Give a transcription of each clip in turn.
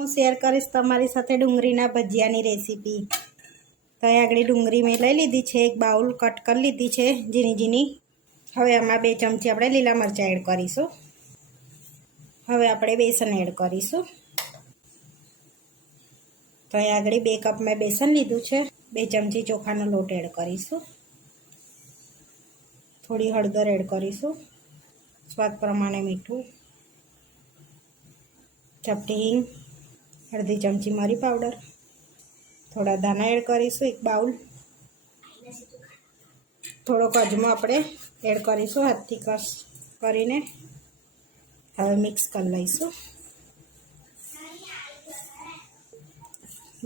હું શેર કરીશ તમારી સાથે ડુંગળીના ભજીયાની રેસીપી। તો અહીં આગળ ડુંગળી મેં લઈ લીધી છે, એક બાઉલ કટ કરી લીધી છે ઝીણી ઝીણી। હવે આમાં 2 ચમચી આપણે લીલા મરચાં એડ કરીશું। હવે આપણે બેસન એડ કરીશું। તો અહીં આગળ 2 કપ મેં બેસન લીધું છે। 2 ચમચી ચોખાનો લોટ એડ કરીશું। થોડી હળદર એડ કરીશું, સ્વાદ પ્રમાણે મીઠું, ચપટી હિંગ, અડધી ચમચી મરી પાવડર, થોડા ધાણા એડ કરીશું 1 બાઉલ, થોડોક અજમો આપણે એડ કરીશું હાથથી ક્રશ કરીને। હવે મિક્સ કરી લઈશું।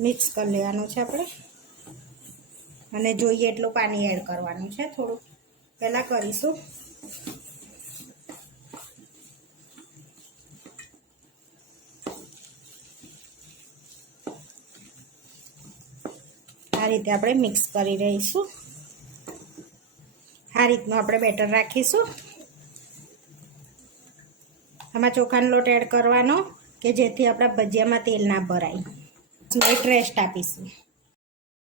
મિક્સ કરી લેવાનું છે આપણે અને જોઈએ એટલું પાણી એડ કરવાનું છે, થોડું પહેલાં કરીશું। આ રીતે આપણે મિક્સ કરી રહીશું। આ રીતનું આપણે બેટર રાખીશું। આમાં ચોખાનો લોટ એડ કરવાનો કે જેથી આપણા ભજીયામાં તેલ ના ભરાય। મિનિટ રેસ્ટ આપીશું।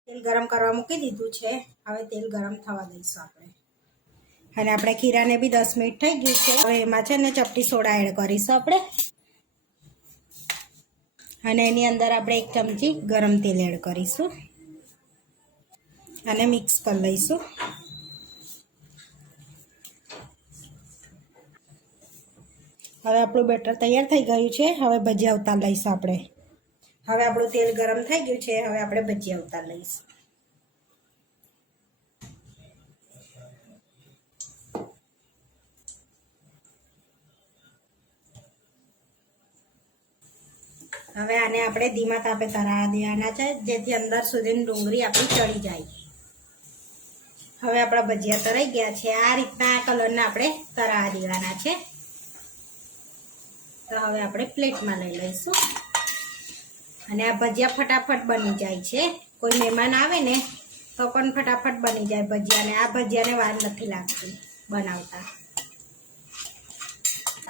તેલ ગરમ કરવા મૂકી દીધું છે। હવે તેલ ગરમ થવા દઈશું આપણે, અને આપણે ખીરાને બી 10 મિનિટ થઈ ગઈ છે। હવે એમાં છે ને ચપટી સોડા એડ કરીશું આપણે, અને એની અંદર આપણે 1 ચમચી ગરમ તેલ એડ કરીશું અને મિક્સ કરી લઈશું। હવે આપણું બેટર તૈયાર થઈ ગયું છે। હવે ભજીયા ઉતાર લઈશું આપણે। હવે આપણું તેલ ગરમ થઈ ગયું છે। હવે આપણે ભજીયા ઉતાર લઈશું। હવે આને આપણે ધીમા તાપે તળાવવા દેવાના છે, જેથી અંદર સુધી ડુંગળી આપણી ચડી જાય। હવે આપણા ભજીયા તળાઈ ગયા છે। આ રીતના આ કલરના આપણે તળાવવા દેવાના છે। તો હવે આપણે પ્લેટમાં લઈ લઈશું, અને આ ભજીયા ફટાફટ બની જાય છે। કોઈ મહેમાન આવે ને તો પણ ફટાફટ બની જાય ભજીયાને। આ ભજીયાને વાર નથી લાગતી બનાવતા।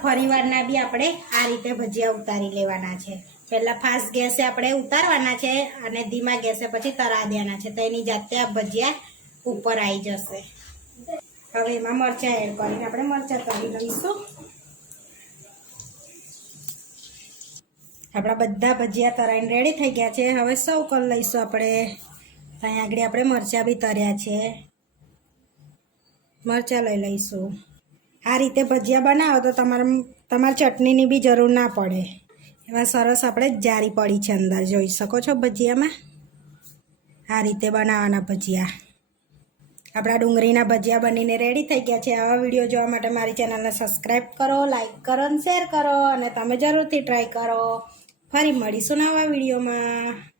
ફરીવારના બી આપણે આ રીતે ભજીયા ઉતારી લેવાના છે। પહેલાં ફાસ્ટ ગેસે આપણે ઉતારવાના છે અને ધીમા ગેસે પછી તળાવી દેવાના છે, તો એની જાતે આ ભજીયા ઉપર આવી જશે। હવે એમાં મરચાં એડ કરીને આપણે મરચાં તળી લઈશું। આપણા બધા ભજીયા તળાઈને રેડી થઈ ગયા છે। હવે સર્વ કરી લઈશું આપણે। ત્યાં આગળ આપણે મરચાં બી તળ્યા છે, મરચાં લઈ લઈશું। આ રીતે ભજીયા બનાવો તો તમારે ચટણીની બી જરૂર ના પડે, એવા સરસ આપણે જારી પડી છે અંદર, જોઈ શકો છો ભજીયામાં। આ રીતે બનાવવાના ભજીયા। આપણા ડુંગળીના ભજીયા બનીને રેડી થઈ ગયા છે। આવા વિડીયો જોવા માટે મારી ચેનલને સબસ્ક્રાઈબ કરો, લાઈક કરો અને શેર કરો, અને તમે જરૂરથી ટ્રાય કરો। ફરી મળીશું નવા વિડીયોમાં।